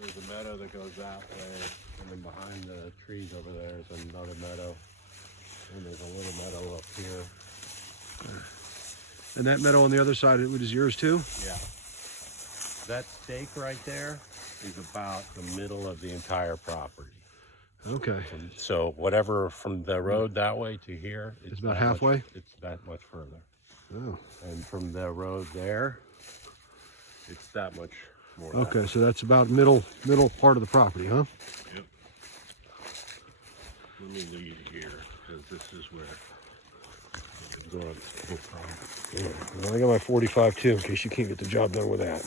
There's a meadow that goes that way, and then behind the trees over there is another meadow. And there's a little meadow up here. And that meadow on the other side, it is yours too? Yeah. That stake right there is about the middle of the entire property. Okay. So whatever from the road that way to here, It's about halfway? It's that much further. Oh. And from the road there, it's that much more. Okay, so that's about middle part of the property, huh? Yep. Let me leave here, because this is where I'm going. No problem. Yeah. Well, I got my 45 too, in case you can't get the job done with that.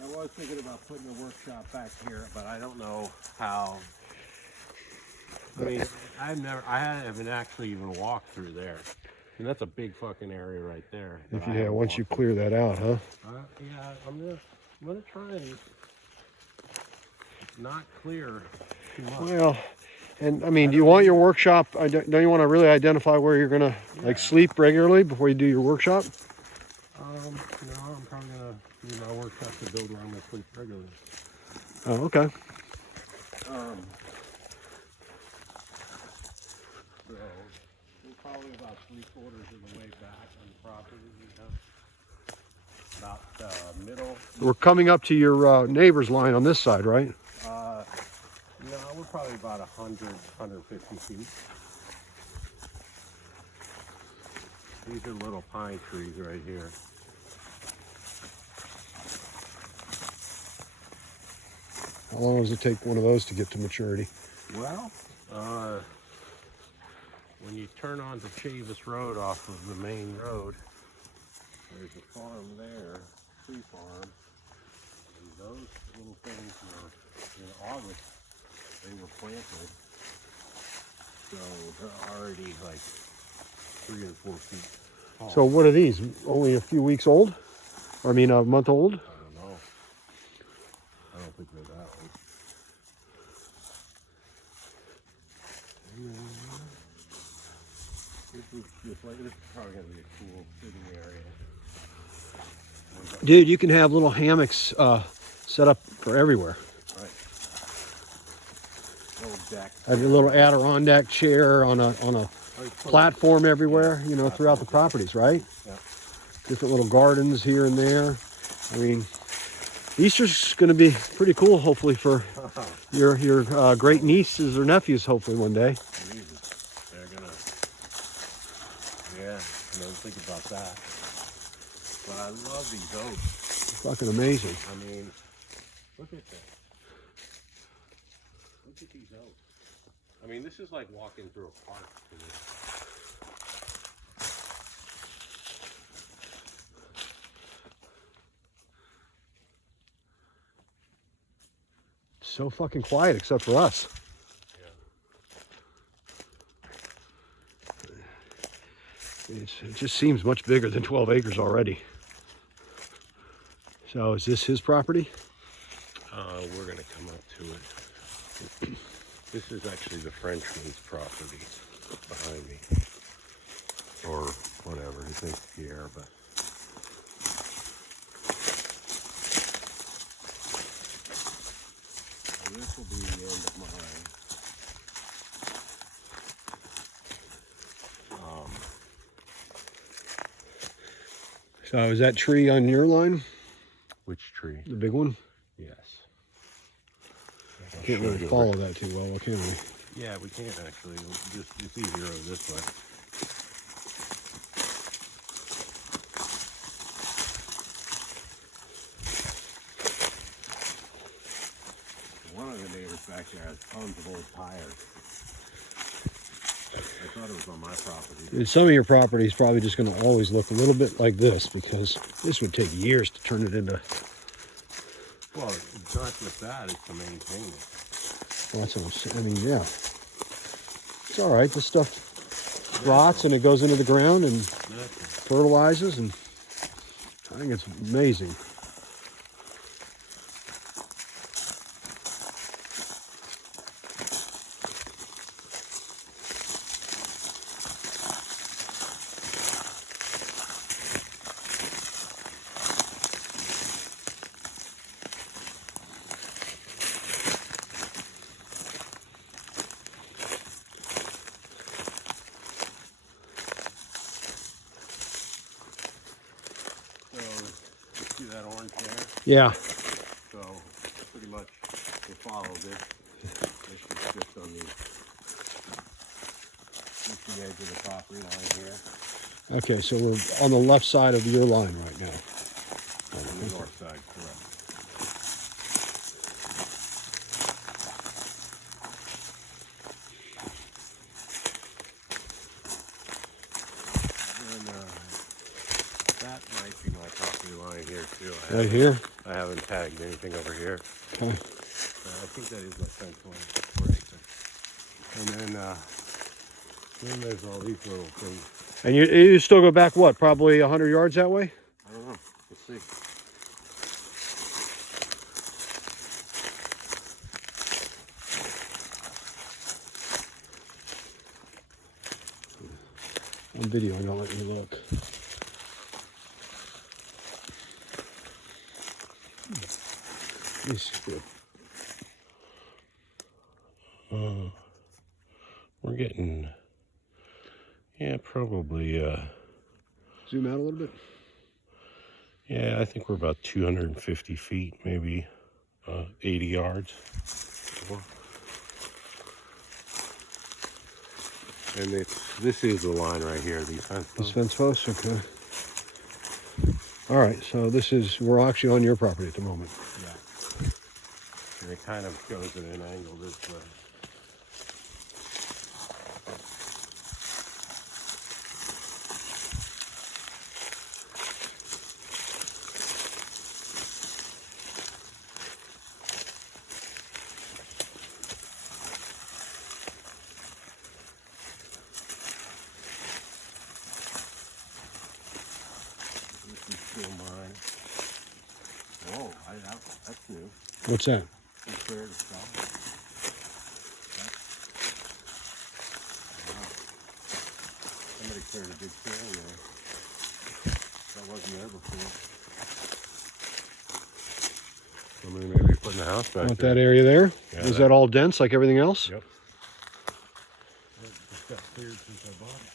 I was thinking about putting a workshop back here, but I don't know how. I mean, I haven't actually even walked through there. And that's a big fucking area right there. If you have, once you clear that out, huh? Yeah, I'm gonna try and not clear too much. Well, and I mean, do you want your workshop? Don't you want to really identify where you're gonna like sleep regularly before you do your workshop? No, I'm probably gonna use my workshop to build around my sleep regularly. Oh, okay. So we're probably about 3/4 of the way back on the property, about middle. We're coming up to your neighbor's line on this side, right? No, we're probably about 150 feet. These are little pine trees right here. How long does it take one of those to get to maturity? Well, when you turn onto Chavis Road off of the main road, there's a farm there, tree farm, and those little things were, in August, they were planted, so they're already like 3 or 4 feet tall. So what are these? Only a few weeks old? Or, I mean, a month old? I don't know. I don't think they're that old. This is probably going to be a cool sitting area. Dude, you can have little hammocks set up for everywhere. Right. Little deck. I have a little Adirondack chair on a platform everywhere, you know, throughout the properties, right? Yeah. Different little gardens here and there. I mean, Easter's going to be pretty cool, hopefully, for your great nieces or nephews, hopefully, one day. They're going to, yeah, never think about that. But I love these oaks. It's fucking amazing. I mean, look at that. Look at these oaks. I mean, this is like walking through a park to me. So fucking quiet, except for us. Yeah. It just seems much bigger than 12 acres already. So is this his property? We're going to come up to it. This is actually the Frenchman's property behind me. Or whatever, his name's Pierre, but. So this will be the end of mine. So is that tree on your line? Which tree? The big one? Yes. Can't really follow that too well, can we? Yeah, we can't actually. It's easier over this way. One of the neighbors back there has tons of old tires. I thought it was on my property. And some of your property is probably just going to always look a little bit like this, because this would take years to turn it into. Well, it's not just that, it's to maintain it. Well, that's what I'm saying. I mean, yeah. It's all right. This stuff rots and it goes into the ground and fertilizes, and I think it's amazing. Yeah. So pretty much we'll follow this. This is just on the edge of the property line here. Okay, so we're on the left side of your line right now. On the north side, correct. And that might be my property line here too. Right here? I haven't tagged anything over here. Okay. I think that is my fence line. And then there's all these little things. And you still go back, what, probably 100 yards that way? I don't know. Let's see. I'm videoing, I'll let you look. This is good. We're getting, yeah, probably, Zoom out a little bit. yeah, I think we're about 250 feet, maybe 80 yards. And this is the line right here, these fence This posts. fence post, okay. All right, so we're actually on your property at the moment. Yeah. And it kind of goes at an angle this way. This is still mine. Whoa, that's new. What's that? It's fair to stop. Wow. Somebody cleared a big trail there. That wasn't there before. Somebody may be putting a house back Want there. that area there? Yeah, Is that all dense like everything else? Yep. It just got cleared since I bought it.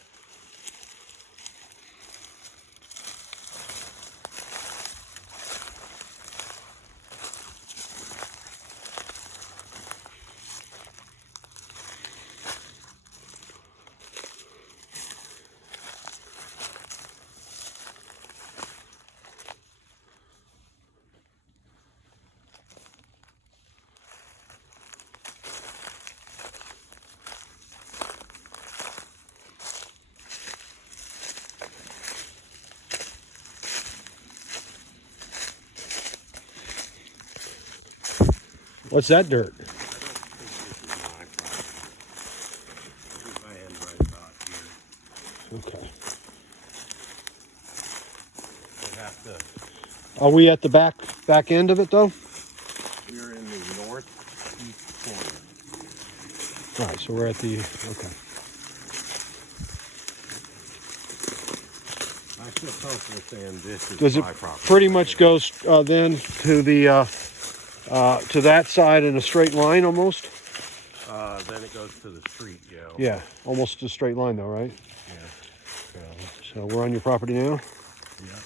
What's that dirt? I don't think this is my property. I think I end right about here. Okay. I'd have to. Are we at the back end of it though? We're in the northeast corner. All right, so we're at the, okay. I feel comfortable saying this is Does it my property. pretty much goes then to the to that side in a straight line almost? Then it goes to the street, yeah. Yeah, almost a straight line though, right? Yeah. So we're on your property now? Yeah.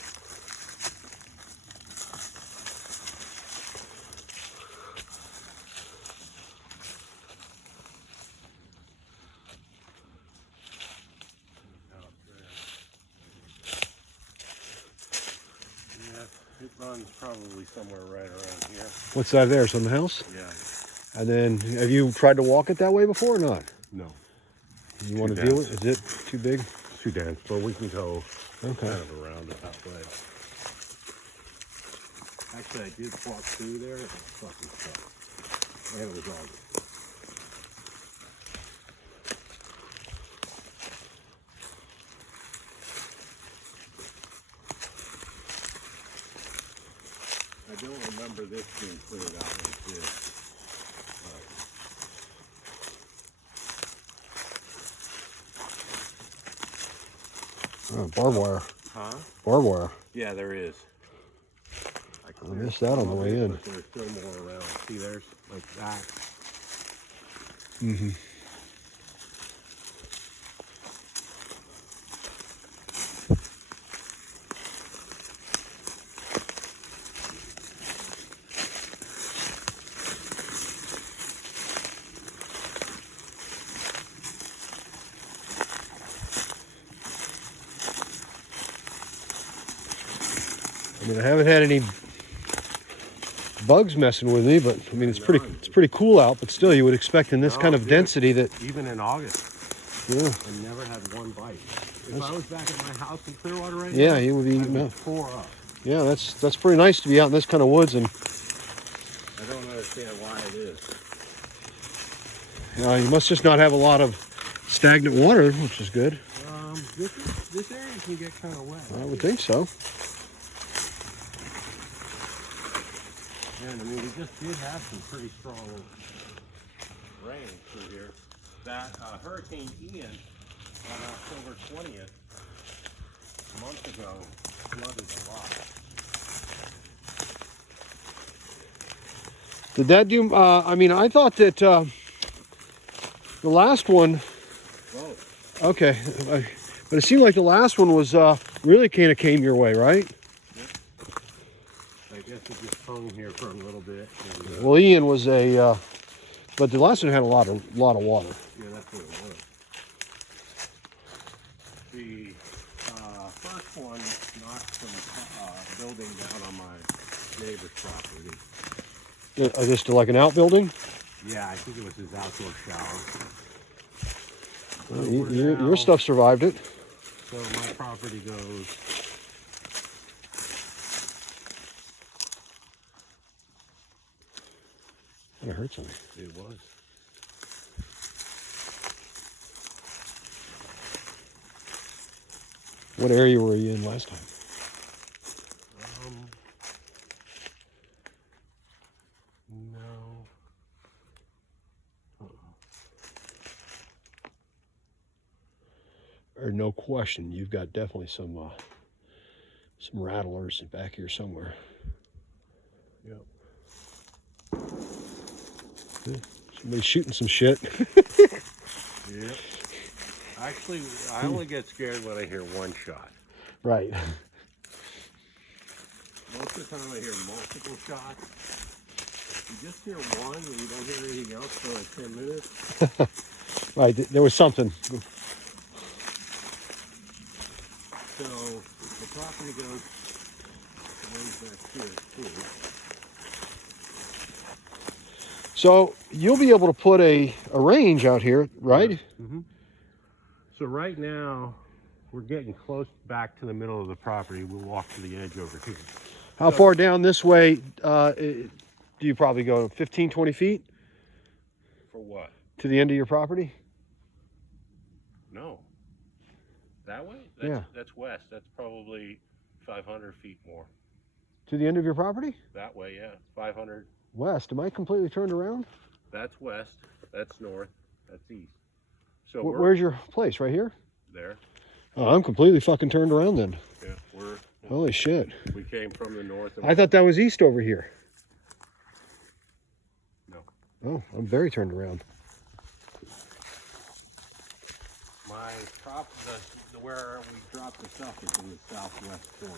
It runs probably somewhere right around here. What's that there? Some house? Yeah. And then have you tried to walk it that way before or not? No. You want to deal with it? Is it too big? Too dense, but we can go Okay. kind of around it that way. Actually, I did walk through there. It was fucking stuck. And it was August. I don't remember this being cleared out like this. Oh, barbed wire. Huh? Barbed wire. Yeah, there is. I missed that on the way in. But there's still more around. See, there's like that. Mm-hmm. I mean, I haven't had any bugs messing with me, but I mean, it's pretty cool out. But still, you would expect in this kind of density that even in August, yeah, I never had one bite. If I was back at my house in Clearwater right yeah, now, you would be I would tore up. Yeah, that's pretty nice to be out in this kind of woods, and I don't understand why it is. you must just not have a lot of stagnant water, which is good. This area can get kind of wet. I would think so. And I mean, we just did have some pretty strong rain through here. That Hurricane Ian on October 20th, a month ago, flooded a lot. Did that do? I mean, I thought that the last one. Whoa. Okay, but it seemed like the last one was really kind of came your way, right? I guess it just hung here for a little bit. And, Well, Ian was a, but the last one had a lot of water. yeah, that's what it was. The first one knocked some building down on my neighbor's property. Just like an outbuilding. Yeah, I think it was his outdoor shower. Your stuff survived it. So my property goes. That hurt something. It was. What area were you in last time? No. Or no question, you've got definitely some rattlers back here somewhere. Yep. Somebody's shooting some shit. Yep. Actually, I only get scared when I hear one shot. Right. Most of the time I hear multiple shots. You just hear one and you don't hear anything else for like 10 minutes. Right, there was something. So the property goes way back here too. So you'll be able to put a range out here, right? Mm-hmm. So right now, we're getting close back to the middle of the property. We'll walk to the edge over here. How far down this way do you probably go? 15, 20 feet? For what? To the end of your property? No. That way? That's west. That's probably 500 feet more. To the end of your property? That way, yeah. 500. West. Am I completely turned around? That's west. That's north. That's east. So Where's your place? Right here? There. Oh, I'm completely fucking turned around then. Yeah, Holy shit. We came from the north. I thought that was east over here. No. Oh, I'm very turned around. My where we dropped the stuff is in the southwest corner.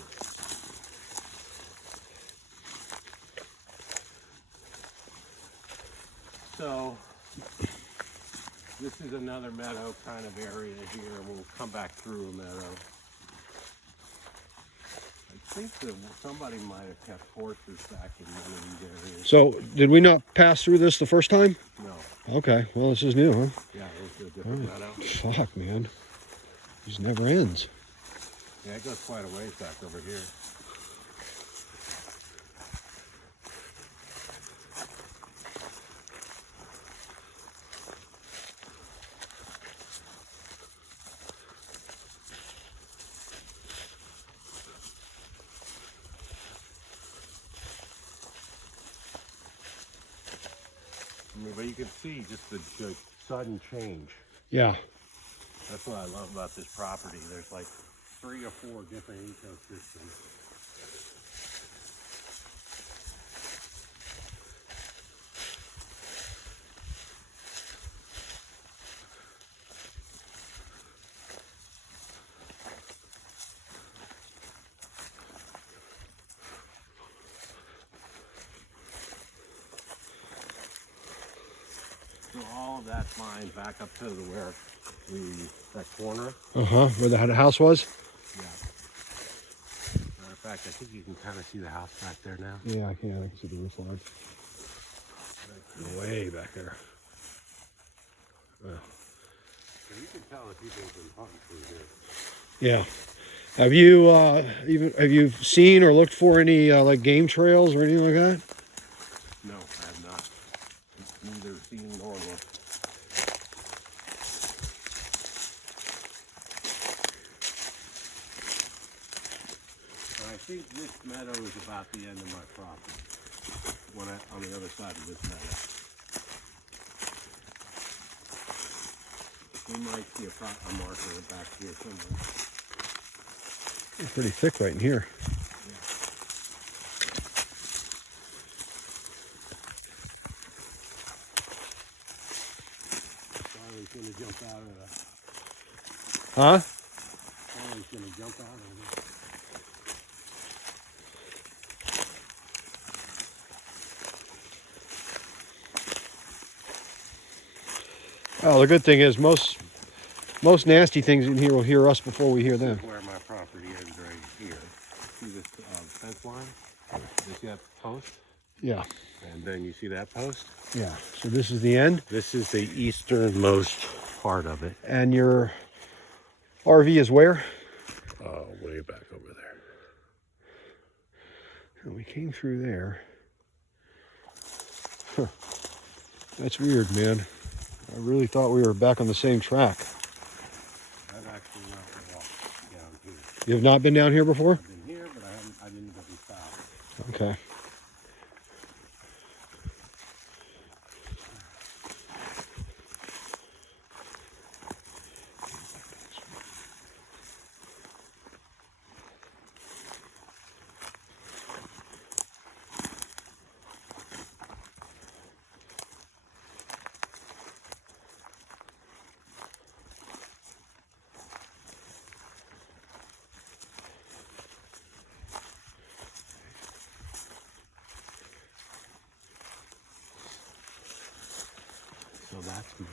So this is another meadow kind of area here, and we'll come back through a meadow. I think that somebody might have kept horses back in one of these areas. So, did we not pass through this the first time? No. Okay, well, this is new, huh? Yeah, it's a different meadow. Fuck, man. This never ends. Yeah, it goes quite a ways back over here. I mean, but you can see just the sudden change. Yeah. That's what I love about this property. There's like 3 or 4 different ecosystems. So all of that's mine back up to where that corner. Uh-huh, where the house was? Yeah. That's fact, I think you can kind of see the house back there now. Yeah, I can see the roof line. Way back there. Well. So you can tell if you've been hunting through here. Yeah. Have you seen or looked for any like game trails or anything like that? No, I have not. Neither seen nor looked. I think this meadow is about the end of my property. On the other side of this meadow. We might see a marker back here somewhere. It's pretty thick right in here. Yeah. Charlie's gonna jump out of the. Huh? Charlie's gonna jump out of it. Oh, the good thing is most nasty things in here will hear us before we hear them. This is where my property ends right here. See this fence line? You see that post? Yeah. And then you see that post? Yeah. So this is the end? This is the easternmost part of it. And your RV is where? Way back over there. And we came through there. Huh. That's weird, man. I really thought we were back on the same track. I've actually not walked down here. You have not been down here before? I've been here, but I didn't go south. Okay. So that's mine.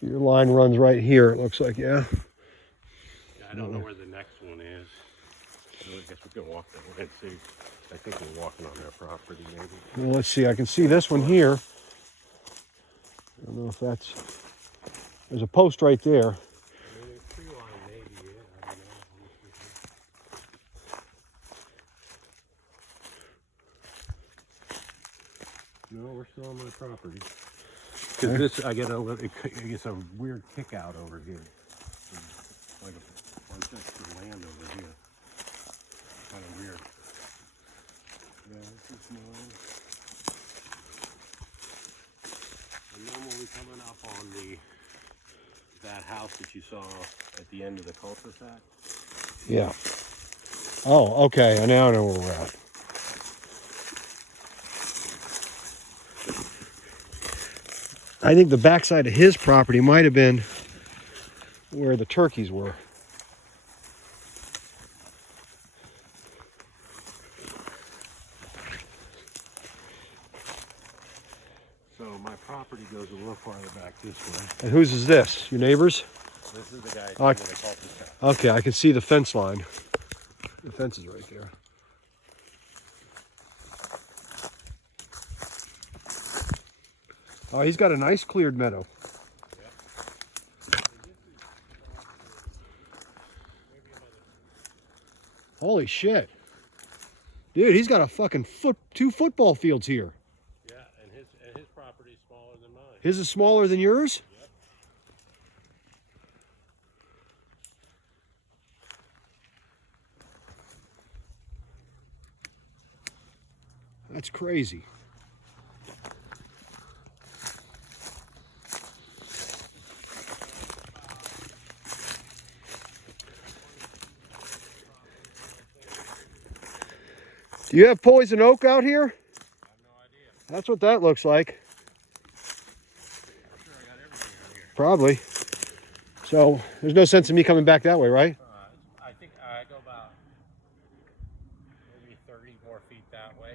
So your line runs right here, it looks like, yeah? I don't know where the next one is. So I guess we can walk that way and see. I think we're walking on their property, maybe. Well, let's see, I can see this one here. I don't know if that's... There's a post right there. I mean, the tree line may be it. I don't know. No, we're still on my property. Because this, I get a weird kick out over here. Like a bunch of extra land over here. Kind of weird. Yeah, this is mine. And then we'll be coming up on that house that you saw at the end of the cul-de-sac. Yeah. Oh, okay, now I know where we're at. I think the backside of his property might have been where the turkeys were. So my property goes a little farther back this way. And whose is this? Your neighbor's? This is the guy at Oh, the end of the cul-de-sac. Okay, I can see the fence line. The fence is right there. Oh, he's got a nice cleared meadow. Holy shit. Dude, he's got a fucking 2 football fields here. Yeah, and his property is smaller than mine. His is smaller than yours? Yep. That's crazy. Do you have poison oak out here? I have no idea. That's what that looks like. I'm sure I got everything out here. Probably. So there's no sense in me coming back that way, right? I think I go about maybe 30 more feet that way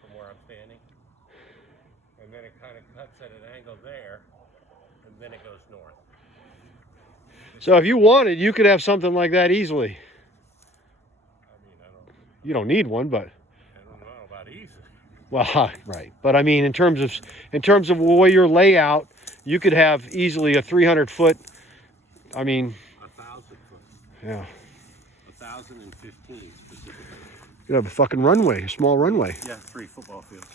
from where I'm standing. And then it kind of cuts at an angle there, and then it goes north. So if you wanted, you could have something like that easily. I mean, You don't need one, but I don't know about easy. well, right. But I mean, in terms of the way your layout, you could have easily a 300-foot. I mean, 1,000 foot. yeah. 1,015 specifically. You could have a fucking runway, a small runway. Yeah, 3 football fields.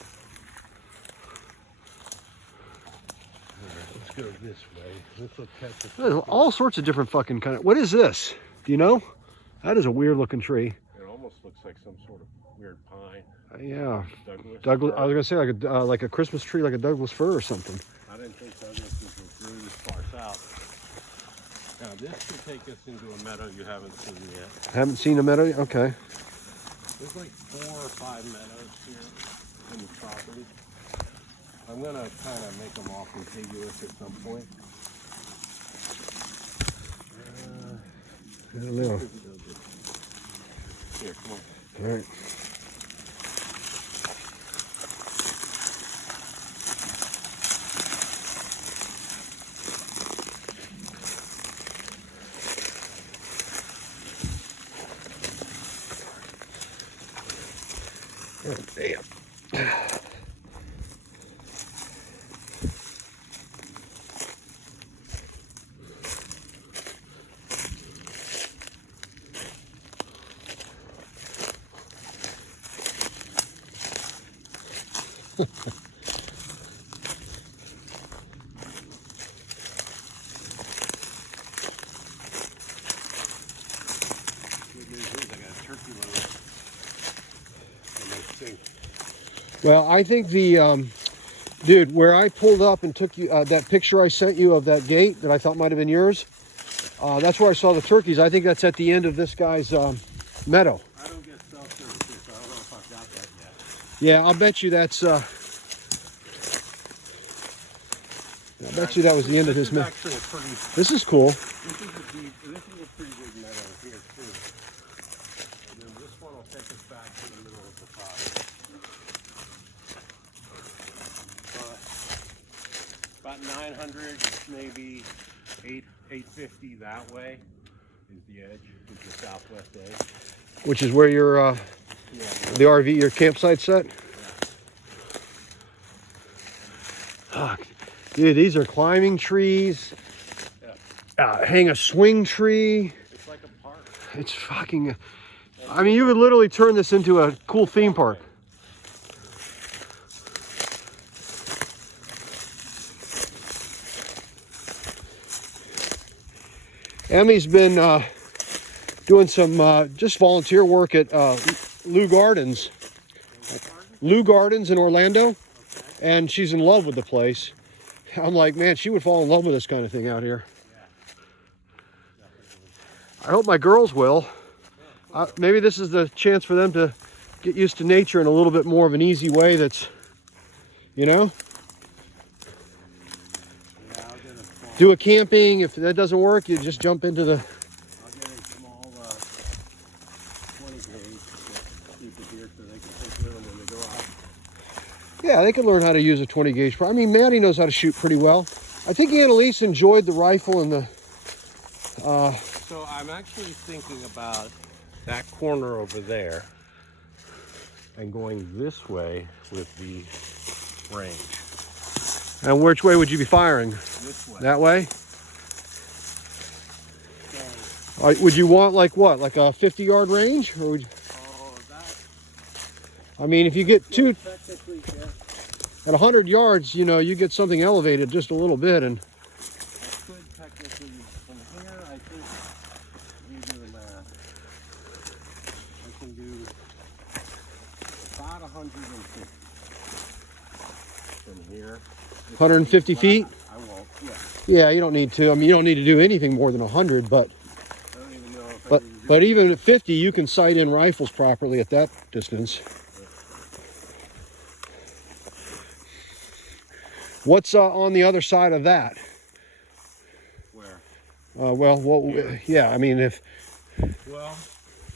Let's go this way. Let's look at the There's all sorts of different fucking kind of. What is this? Do you know? That is a weird looking tree. It almost looks like some sort of weird pine. Yeah. Douglas. I was gonna say like a Christmas tree, like a Douglas fir or something. I didn't think Douglas grew this far south. Now this could take us into a meadow you haven't seen yet. Haven't seen a meadow yet? Okay. There's like 4 or 5 meadows here in the property. I'm gonna kind of make them all contiguous at some point. I don't know. Here, come on. All right. Oh, damn. Good news is I got a turkey load. And they sink. Well, I think dude, where I pulled up and took you that picture I sent you of that gate that I thought might have been yours, that's where I saw the turkeys. I think that's at the end of this guy's meadow. I don't get self-service, so I don't know if I've got that yet. Yeah, I'll bet you that's. I bet you that was the end of his meadow. Actually, a pretty. This is cool. This is a pretty big meadow here too. And then this one will take us back to the middle of the property. About 900, maybe 850 that way is the edge, is the southwest edge. Which is where your the RV, your campsite set. Fuck, dude, these are climbing trees. Hang a swing tree. It's like a park. It's fucking. I mean, you could literally turn this into a cool theme park. Emmy's been doing some just volunteer work at Lou Gardens. Lou Gardens in Orlando. Okay. And she's in love with the place. I'm like, man, she would fall in love with this kind of thing out here. I hope my girls will. Maybe this is the chance for them to get used to nature in a little bit more of an easy way that's, you know? Do a camping. If that doesn't work, you just jump into the... I'll get a small 20 gauge to keep it here so they can take with them when they go out. Yeah, they can learn how to use a 20 gauge. I mean, Maddie knows how to shoot pretty well. I think Annalise enjoyed the rifle and the... So I'm actually thinking about that corner over there and going this way with the range. And which way would you be firing? This way. That way? So, Would you want like what? Like a 50-yard range? Or would you... that... I mean, if you get two... Technically, yeah. At 100 yards, you know, you get something elevated just a little bit and... I could technically, from here, I think, let me do the math. I can do about 150 from here. 150 feet? I won't, yeah. Yeah, you don't need to. I mean, you don't need to do anything more than 100, but... I don't even know if But even at 50, you can sight in rifles properly at that distance. What's on the other side of that? Where? Yeah, I mean, if... Well,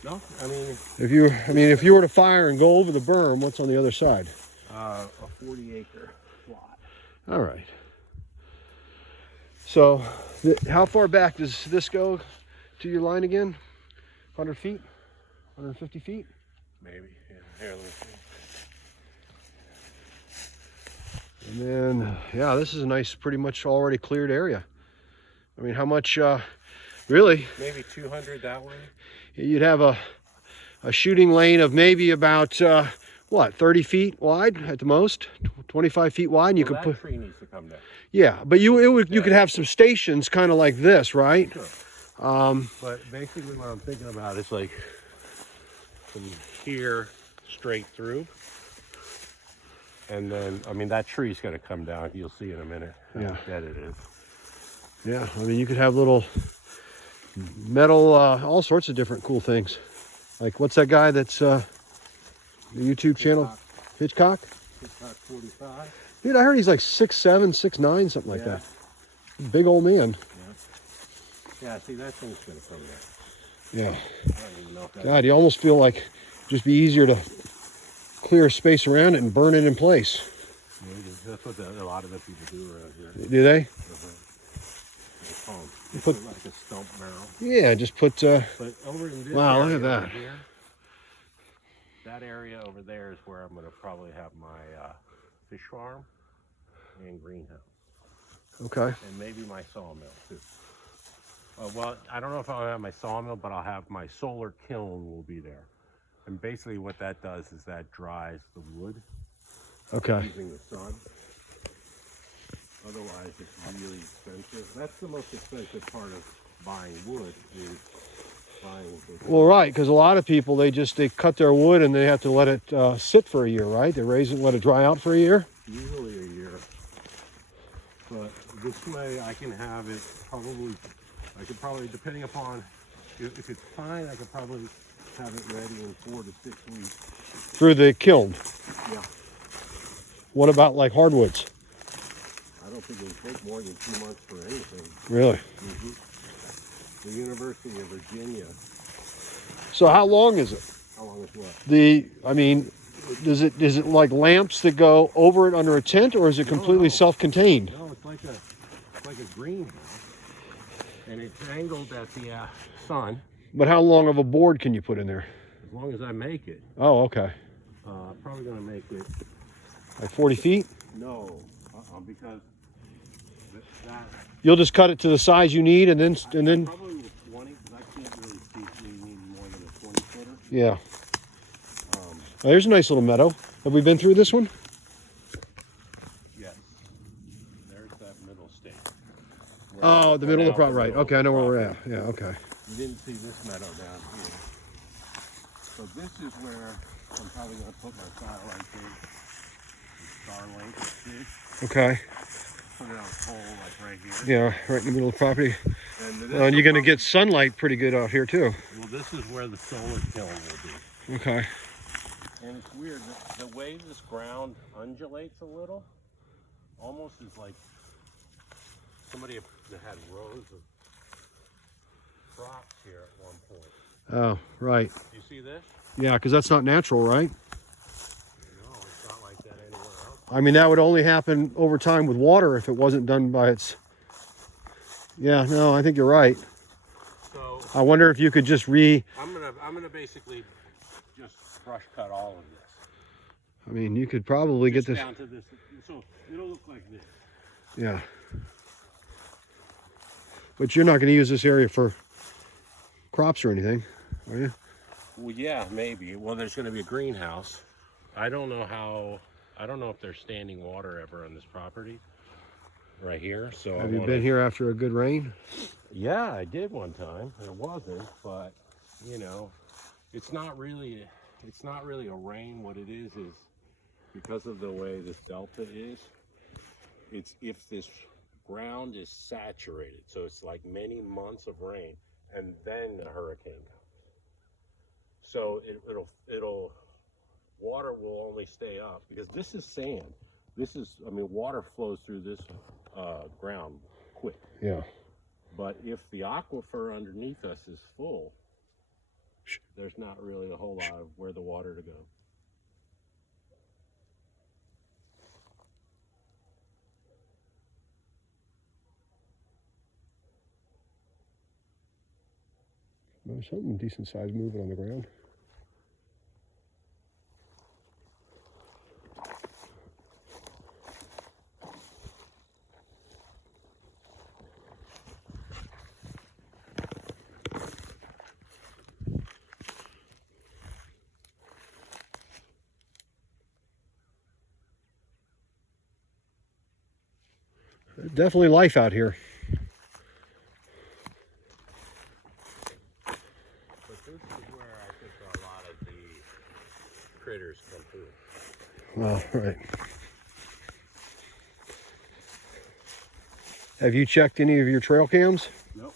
no, I mean... If you were to fire and go over the berm, what's on the other side? A 40-acre plot. All right. So How far back does this go to your line again? 100 feet? 150 feet? Maybe. Yeah. Here, let me see. And then, yeah, this is a nice, pretty much already cleared area. I mean, how much, really? Maybe 200 that way. You'd have a shooting lane of maybe about, what, 30 feet wide at the most? 25 feet wide? And you could that put. tree needs to come down. Yeah, but you could have some stations kind of like this, right? Sure. But basically what I'm thinking about is like from here straight through. And then, I mean, that tree's going to come down. You'll see in a minute how dead it is. Yeah, I mean, you could have little metal, all sorts of different cool things. Like, what's that guy that's the YouTube channel? Hitchcock? Hitchcock 45. Dude, I heard he's like 6'7", 6'9", something like that. Big old man. Yeah, see, that thing's going to come down. Yeah. I don't even know if God, you almost feel like it'd just be easier to clear a space around it and burn it in place. Maybe. That's what a lot of the people do around here. Do they? You put like a stump barrel. Yeah, just put. But over in this Wow, area look at that. Here, that area over there is where I'm going to probably have my fish farm and greenhouse. Okay. And maybe my sawmill too. Well, I don't know if I'll have my sawmill, but I'll have my solar kiln will be there. And basically what that does is that dries the wood. Okay. Using the sun. Otherwise, it's really expensive. That's the most expensive part of buying wood is buying the Well, right, because a lot of people, they cut their wood and they have to let it sit for a year, right? They raise it and let it dry out for a year? Usually a year. But this way I can have it I could probably, depending upon, if it's fine, I could probably have it ready in 4 to 6 weeks. Through the kiln? Yeah. What about like hardwoods? I don't think it would take more than 2 months for anything. Really? Mm-hmm. The University of Virginia. So how long is it? How long is what? Is it like lamps that go over it under a tent, or is it completely self-contained? No, it's like a greenhouse. And it's angled at the sun. But how long of a board can you put in there? As long as I make it. Oh, okay. Probably going to make it. Like 40 feet? No, because that. You'll just cut it to the size you need, and then Probably with 20, because I can't really see if we need more than a 20 footer. Yeah. There's a nice little meadow. Have we been through this one? Yes. There's that middle state. Oh, the middle of the property. Right. Okay, I know where we're at. Yeah. Okay. You didn't see this meadow down here. So this is where I'm probably going to put my satellite dish. Starlink dish. Okay. Put it on a pole like right here. Yeah, right in the middle of the property. And And you're going to get sunlight pretty good out here too. Well, this is where the solar kiln will be. Okay. And it's weird, the way this ground undulates a little, almost is like somebody that had rows of crops here at one point. Oh, right. You see this? Yeah, because that's not natural, right? No, it's not like that anywhere else. I mean, that would only happen over time with water if it wasn't done by its... Yeah, no, I think you're right. So I wonder if you could just I'm gonna basically just brush cut all of this. I mean, you could probably Just get this... down to this. So it'll look like this. Yeah. But you're not going to use this area for crops or anything, are you? Well, yeah, maybe. Well, there's going to be a greenhouse. I don't know if there's standing water ever on this property right here. So Have you been here after a good rain? Yeah, I did one time. It wasn't, but you know, it's not really a rain. What it is because of the way this delta is, it's if this ground is saturated, so it's like many months of rain, and then a hurricane comes. So it'll water will only stay up because this is sand. Water flows through this ground quick. Yeah. But if the aquifer underneath us is full, there's not really a whole lot of where the water to go. There's something decent size moving on the ground. Definitely life out here. But this is where I think a lot of the critters come through. Oh, right. Have you checked any of your trail cams? Nope.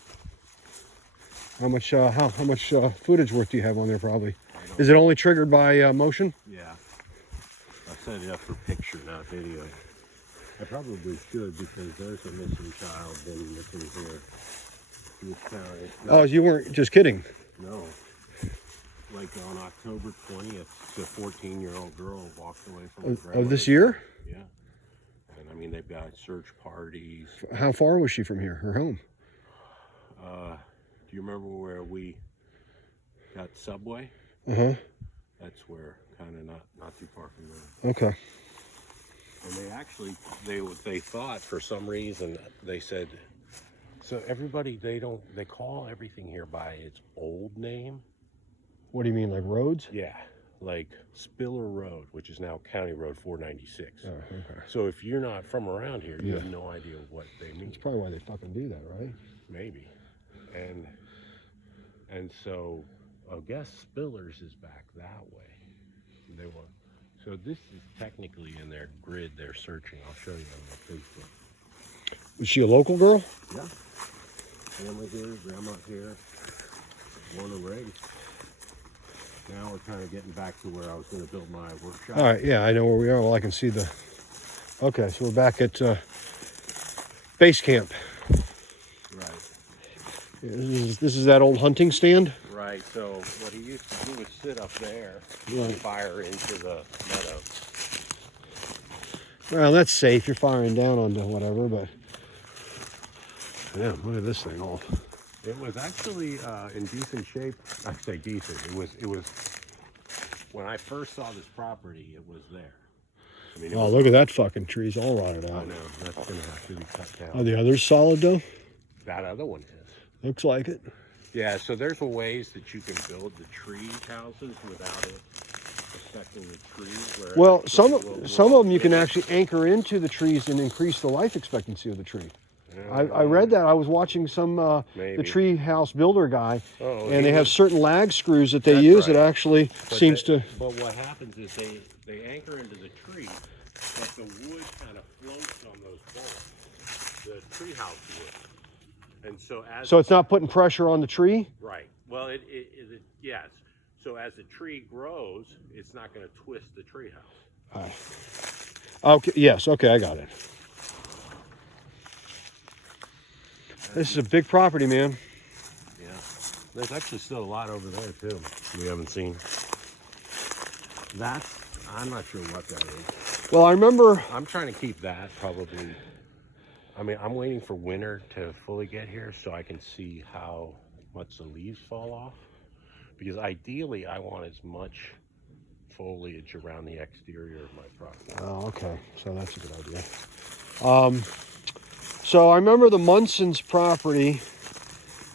How much footage worth do you have on there? Probably. Is it only triggered by motion? Yeah. I set it up for picture, not video. I probably should because there's a missing child been missing here. This county. Oh, you weren't just kidding. No. Like on October 20th, the 14-year-old girl walked away from her Of this year? Yeah. And I mean, they've got search parties. How far was she from here, her home? Do you remember where we got Subway? Uh-huh. That's where, kind of not too far from there. Okay. And they actually, they thought for some reason, they said, so everybody, they call everything here by its old name. What do you mean, like roads? Yeah, like Spiller Road, which is now County Road 496. Oh, okay. So if you're not from around here, you have no idea what they mean. That's probably why they fucking do that, right? Maybe. And so I guess Spillers is back that way. They want. So this is technically in their grid they're searching. I'll show you on my Facebook. Was she a local girl? Yeah. Family here, grandma here, born and raised. Now we're kind of getting back to where I was going to build my workshop. All right, yeah, I know where we are. Well, I can see the... Okay, so we're back at base camp. Right. This is that old hunting stand? Right, so what he used to do was sit up there Right. and fire into the meadow. Well, that's safe. You're firing down onto whatever, but... Damn, look at this thing all... It was actually in decent shape. I say decent. It was when I first saw this property, it was there. I mean, Oh, look at that fucking tree's all rotted I out. know, that's going to have to be cut down. Are the others solid, though? That other one is. Looks like it. Yeah, so there's a ways that you can build the tree houses without it affecting the trees. Where Well, some of them you can actually anchor into the trees and increase the life expectancy of the tree. I read that. I was watching some the tree house builder guy, and they have certain lag screws that they use. Right. It actually seems to. But what happens is they anchor into the tree, but the wood kind of floats on those bolts, the tree house wood, and so so it's not putting pressure on the tree. Right. Well, yes. So as the tree grows, it's not going to twist the tree house. Okay. Yes. Okay. I got it. This is a big property, man. Yeah. There's actually still a lot over there, too, we haven't seen. I'm not sure what that is. Well, I remember... I'm trying to keep that, probably. I mean, I'm waiting for winter to fully get here so I can see how much the leaves fall off. Because ideally, I want as much foliage around the exterior of my property. Oh, okay. So that's a good idea. So I remember the Munson's property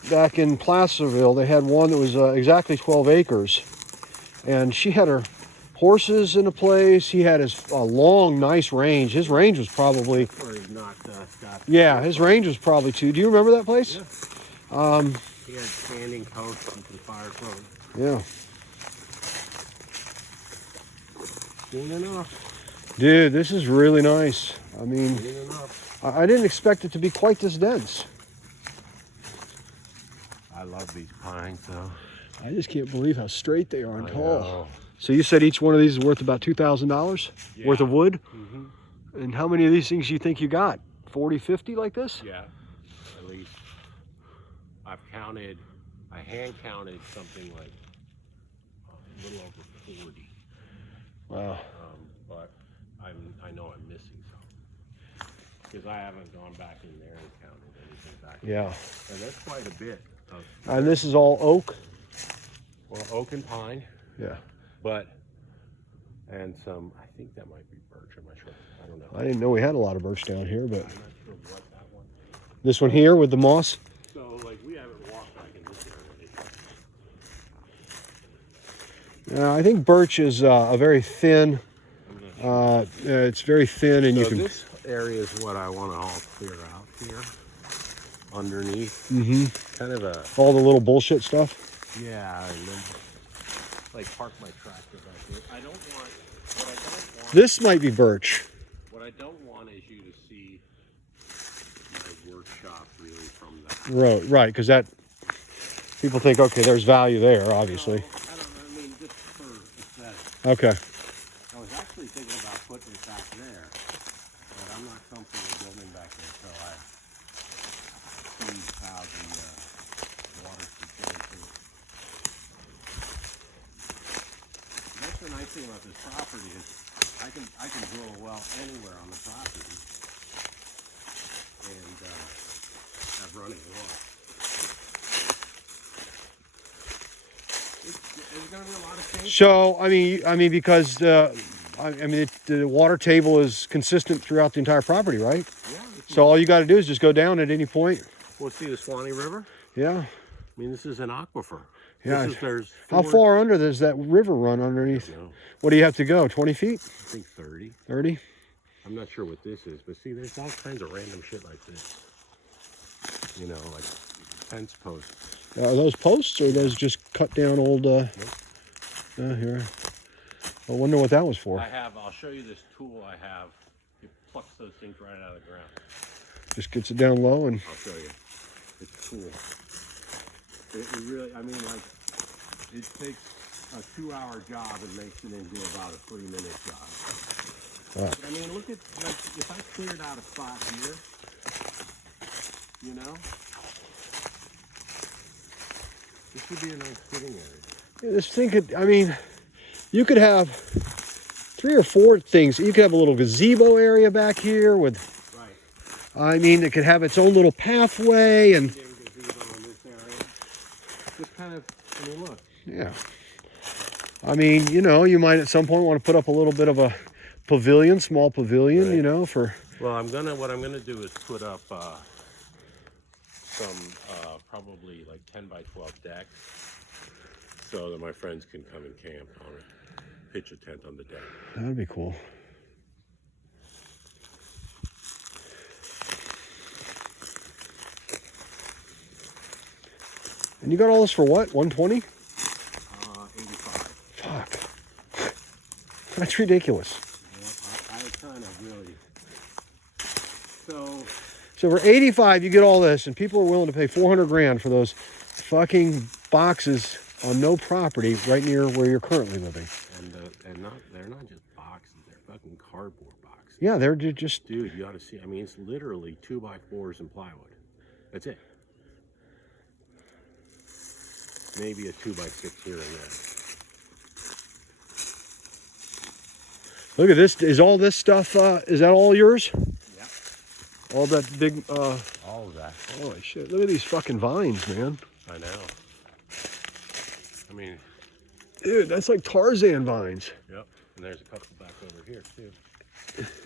back in Placerville. They had one that was exactly 12 acres. And she had her horses in a place. He had his long, nice range. His range was probably... Where he knocked Scott. Yeah, his range was probably 2. Do you remember that place? Yeah. He had standing posts into the fire code. Yeah. Seen enough. Dude, this is really nice. I mean... Seen enough. I didn't expect it to be quite this dense. I love these pines, though. I just can't believe how straight they are and tall. Know. So you said each one of these is worth about $2,000 worth of wood? Mm-hmm. And how many of these things do you think you got? 40, 50 like this? Yeah, at least. I hand counted something like a little over 40. Wow. But I know I'm missing some. Because I haven't gone back in there and counted anything back. Yeah. And that's quite a bit. And this is all oak? Well, oak and pine, Yeah. and some, I think that might be birch, I'm not sure. I don't know. I didn't know we had a lot of birch down here, but I'm not sure what that one is. this one here with the moss. So, like, we haven't walked back in this area. Yeah, I think birch is a very thin. It's very thin, and So you can. this area is what I want to all clear out here, underneath. Kind of a, All the little bullshit stuff. yeah, and then like park my tractor back here. I don't want, what I don't want. This might be birch. What I don't want is you to see my workshop really from that. Right, because that people think, okay, there's value there, obviously. No, I don't know, I mean, just for aesthetics. Okay. I was actually thinking about putting it back there, but I'm not comfortable building back there until I see how the water circulation. That's the nice thing about this property is I can drill a well anywhere on the property and have running water. There's going to be a lot of change. So I mean, because the water table is consistent throughout the entire property, right? Yeah. So all you got to do is just go down at any point. We'll see the Swanee River. Yeah. I mean, this is an aquifer. Yeah. This is, there's How four- far under does that river run underneath? No, What do you have to go? 20 feet? I think 30. 30? I'm not sure what this is, but see, there's all kinds of random shit like this. You know, like fence posts. Are those posts or are those just cut down old? Here. I wonder what that was for. I'll show you this tool I have. It plucks those things right out of the ground. Just gets it down low and. I'll show you. It's cool. It really, I mean, like, it takes a 2-hour job and makes it into about a 3-minute job. Wow. But, I mean, look at, like, if I cleared out a spot here, you know, this would be a nice sitting area. This thing could, I mean, you could have 3 or 4 things. You could have a little gazebo area back here with, Right. I mean, it could have its own little pathway and, Gazebo in this area. Just kind of, I mean, look. yeah. I mean, you know, you might at some point want to put up a little bit of a pavilion, small pavilion, Right. you know, for. Well, what I'm gonna do is put up some probably like 10 by 12 decks so that my friends can come and camp on it. Pitch a tent on the deck. That'd be cool. And you got all this for what? 120? 85. Fuck. That's ridiculous. Yeah, I kind of really. So So for 85, you get all this, and people are willing to pay 400 grand for those fucking boxes on no property right near where you're currently living. they're not just boxes; they're fucking cardboard boxes. Yeah, they're just. Dude, you ought to see. I mean, it's literally 2x4s and plywood. That's it. Maybe a 2x6 here and there. Look at this. Is all this stuff? Is that all yours? Yep. All that big. All of that. Holy shit! Look at these fucking vines, man. I know. I mean, Dude, that's like Tarzan vines. yep. And there's a couple back over here too.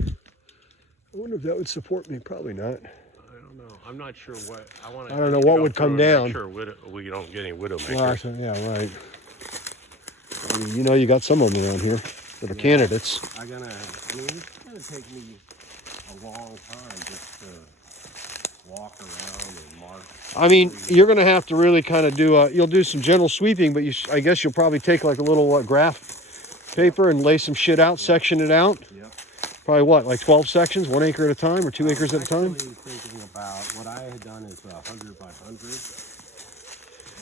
I wonder if that would support me. Probably not. I don't know. I'm not sure what I want. I don't know what would come down. Make sure we don't get any widowmakers. Well, yeah, right. I mean, you know, you got some of them around here that are candidates. I mean, it's gonna take me a long time just to walk around and mark. I mean, you're going to have to really kind of do you'll do some gentle sweeping, but I guess you'll probably take like a little graph paper and lay some shit out, section it out. Yep. Probably what, like 12 sections, 1 acre at a time or 2 acres at a time? I'm thinking about what I had done is 100 by 100.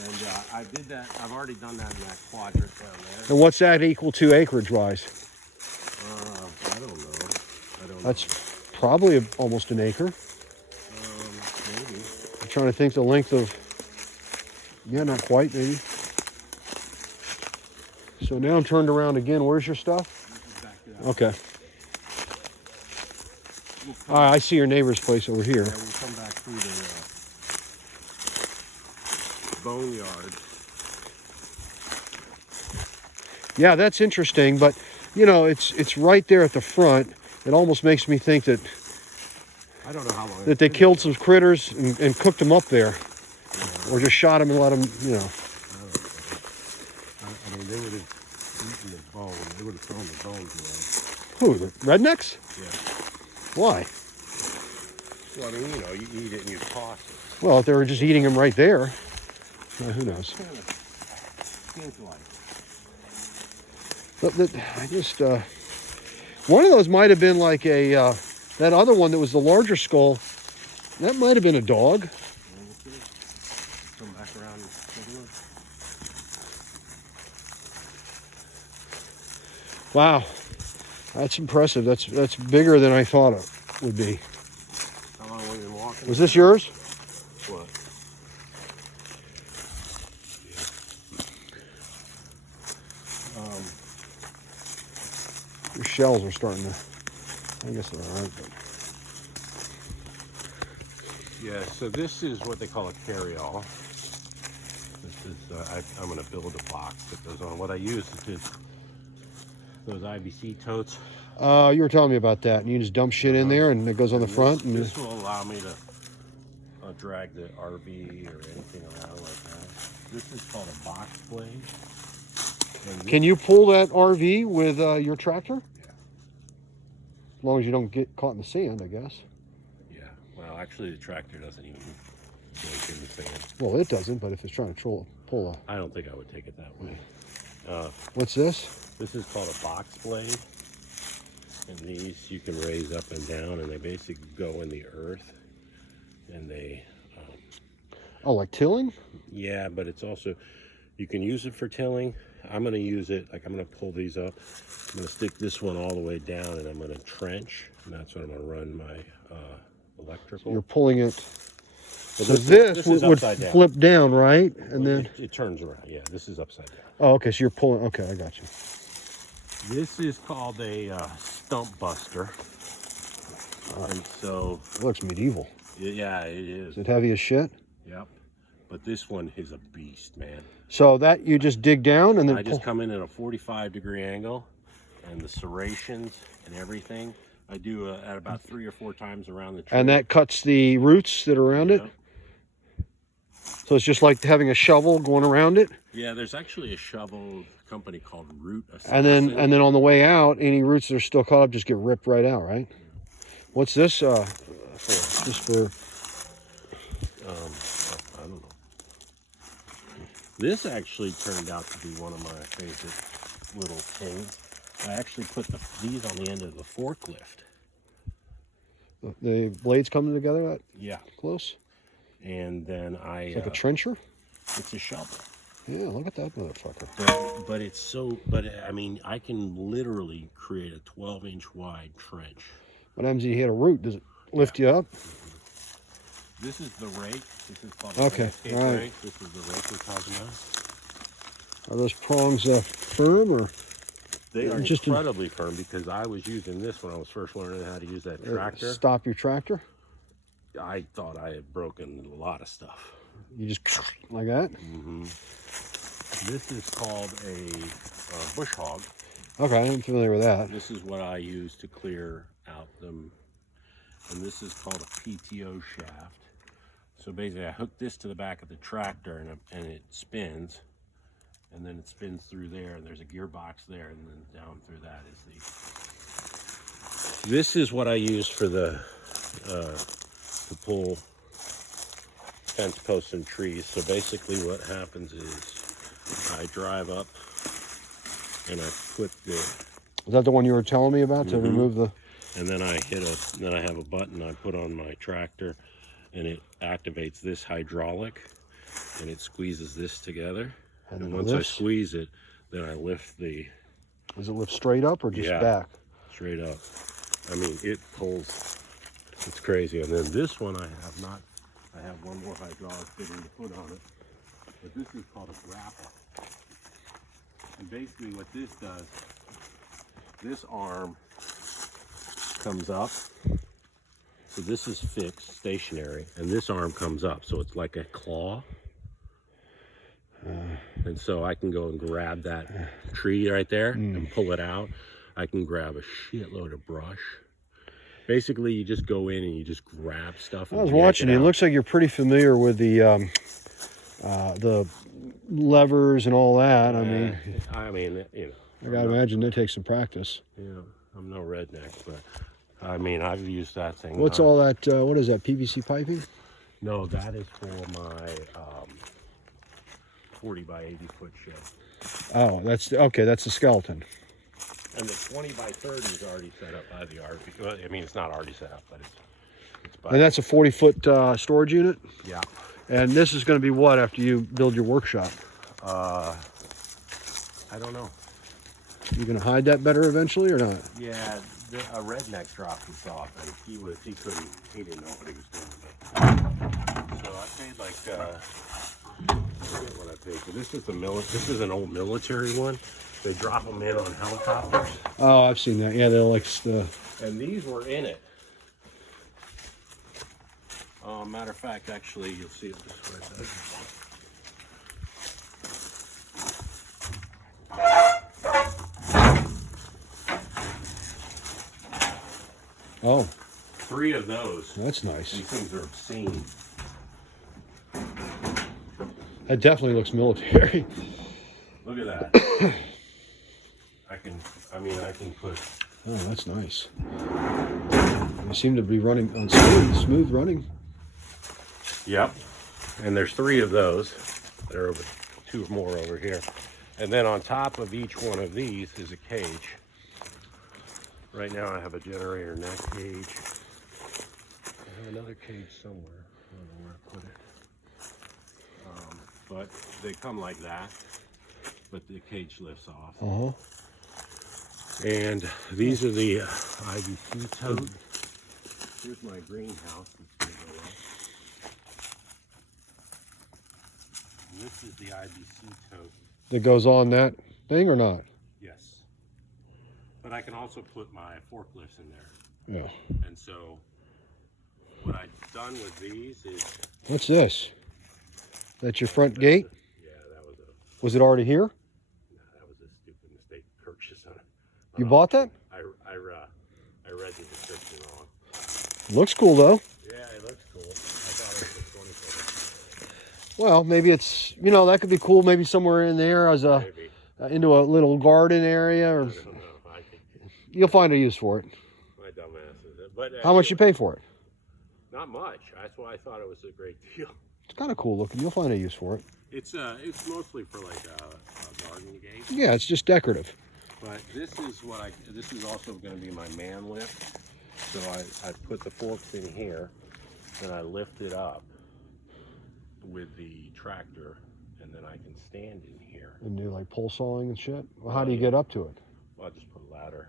And I did that, I've already done that in that quadrant down there. And what's that equal to acreage wise? I don't know. That's probably almost an acre. Maybe. I'm trying to think the length of, yeah, not quite maybe. So now I'm turned around again. Where's your stuff? Back to that. Okay. All right, I see your neighbor's place over here. Yeah, we'll come back through the boneyard. Yeah, that's interesting, but you know, it's right there at the front. It almost makes me think that I don't know how long. they killed some critters and cooked them up there, or just shot them and let them, you know. I mean, they would have eaten the bone. They would have thrown the bones Who, away. the rednecks? Yeah. Why? Well, I mean, you know, you eat it and you toss it. Well, if they were just eating them right there, who knows? Kind of seems like. But I just, one of those might have been like a, that other one that was the larger skull, that might have been a dog. Come back around and take a look. Wow, that's impressive. That's bigger than I thought it would be. How long have we been walking? Was this yours? What? Your shells are starting to, I guess they're all right. But. Yeah, so this is what they call a carry-all. This is, I'm going to build a box that goes on. What I use is those IBC totes. You were telling me about that, and you just dump shit in there, and it goes on the front. And this will allow me to drag the RV or anything around like that. This is called a box blade. Can you pull that RV with your tractor? Yeah. As long as you don't get caught in the sand, I guess. Yeah. Well, actually, the tractor doesn't even break in the sand. Well, it doesn't, but if it's trying to pull a... I don't think I would take it that way. What's this? This is called a box blade. And these you can raise up and down, and they basically go in the earth. And they... Oh, like tilling? Yeah, but it's also... You can use it for tilling. I'm going to use it, like I'm going to pull these up. I'm going to stick this one all the way down, and I'm going to trench. And that's what I'm going to run my electrical. You're pulling it... But So this would flip down, right? And well, then... It turns around, yeah. This is upside down. Oh, okay, so you're pulling... Okay, I got you. This is called a stump buster. And so... It looks medieval. Yeah, it is. Is it heavy as shit? Yep. But this one is a beast, man. So that you just dig down and then I just come in at a 45-degree angle, and the serrations and everything, I do at about 3 or 4 times around the tree. And that cuts the roots that are around it? So it's just like having a shovel going around it? Yeah, there's actually a shovel company called Root Assassin. And then on the way out, any roots that are still caught up just get ripped right out, right? What's this for? Just for... I don't know. This actually turned out to be one of my favorite little things. I actually put these on the end of the forklift. The blades coming together that Yeah. close? And then It's like a trencher? It's a shovel. Yeah, look at that motherfucker. But it's so, I mean, I can literally create a 12-inch wide trench. What happens if you hit a root? Does it lift you up? This is the rake. This is called Okay, a all right. rake. This is the rake we're talking about. Are those prongs firm or? They are just incredibly firm because I was using this when I was first learning how to use that tractor. Stop your tractor? I thought I had broken a lot of stuff. You just like that? Mm-hmm. This is called a bush hog. Okay, I'm familiar with that. This is what I use to clear out them. And this is called a PTO shaft. So basically I hook this to the back of the tractor and it spins. And then it spins through there, and there's a gearbox there, and then down through that is the... This is what I use for the, to pull fence posts and trees. So basically what happens is I drive up and I put the... Is that the one you were telling me about, to remove the... And then then I have a button I put on my tractor, and it activates this hydraulic, and it squeezes this together. And once I squeeze it, then I lift the... Does it lift straight up or just back? Straight up. I mean, it pulls. It's crazy. And then this one I have one more hydraulic fitting to put on it. But this is called a grapple. And basically what this does, this arm comes up. So this is fixed, stationary. And this arm comes up. So it's like a claw. And so I can go and grab that tree right there and pull it out. I can grab a shitload of brush. Basically, you just go in and you just grab stuff. I was watching you. It looks like you're pretty familiar with the levers and all that. I mean, you know, I gotta imagine that takes some practice. you know, I'm no redneck, but I mean, I've used that thing. What's all that? What is that? PVC piping? No, that is for my 40 by 80 foot shed. Oh, that's okay. That's the skeleton. And the 20 by 30 is already set up by the RV. Well, I mean, it's not already set up, but it's by. And that's a 40-foot storage unit. Yeah. And this is going to be what after you build your workshop? I don't know. You going to hide that better eventually or not? Yeah, a redneck dropped this off, and he didn't know what he was doing. So I paid like, I forget what I paid. So this is an old military one. They drop them in on helicopters. Oh, I've seen that. Yeah, they're like the. And these were in it. Matter of fact, actually, you'll see it this way. Oh, 3 of those. that's nice. These things are obscene. That definitely looks military. Look at that. I can put. Oh, that's nice. They seem to be running on smooth running. Yep. And there's 3 of those. There are 2 more over here. And then on top of each one of these is a cage. Right now I have a generator neck cage. I have another cage somewhere. I don't know where I put it. But they come like that. But the cage lifts off. Uh-huh. And these are the IBC tote. Here's my greenhouse that's going to go up. And this is the IBC tote. That goes on that thing or not? Yes. But I can also put my forklifts in there. Yeah. And so what I've done with these is... What's this? That's your front gate? Yeah, that was a... Was it already here? No, that was a stupid mistake purchase on it. You bought that? I read the description wrong. Looks cool though. Yeah, it looks cool. I thought it was a 24. Well, maybe it's, you know, that could be cool. Maybe somewhere in there as a Maybe. into a little garden area, or I don't know. I think you'll find a use for it. my dumb ass is it. But How much you pay for it? Not much. That's why I thought it was a great deal. It's kind of cool looking. You'll find a use for it. It's mostly for like a garden gate. Yeah, it's just decorative. But this is also going to be my man lift. So I put the forks in here, and I lift it up with the tractor, and then I can stand in here. And do like pole sawing and shit. Well, how do you get up to it? Well, I just put a ladder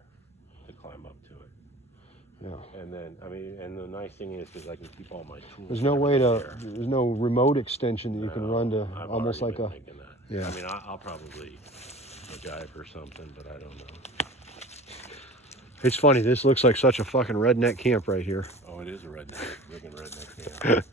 to climb up to it. Yeah. And then, and the nice thing is because I can keep all my tools. There's no way to. There's no remote extension that you can run to I've almost like already a. been thinking that. Yeah. I mean, I'll probably MacGyver or something, but I don't know. It's funny. This looks like such a fucking redneck camp right here. Oh, it is a redneck, friggin' redneck camp.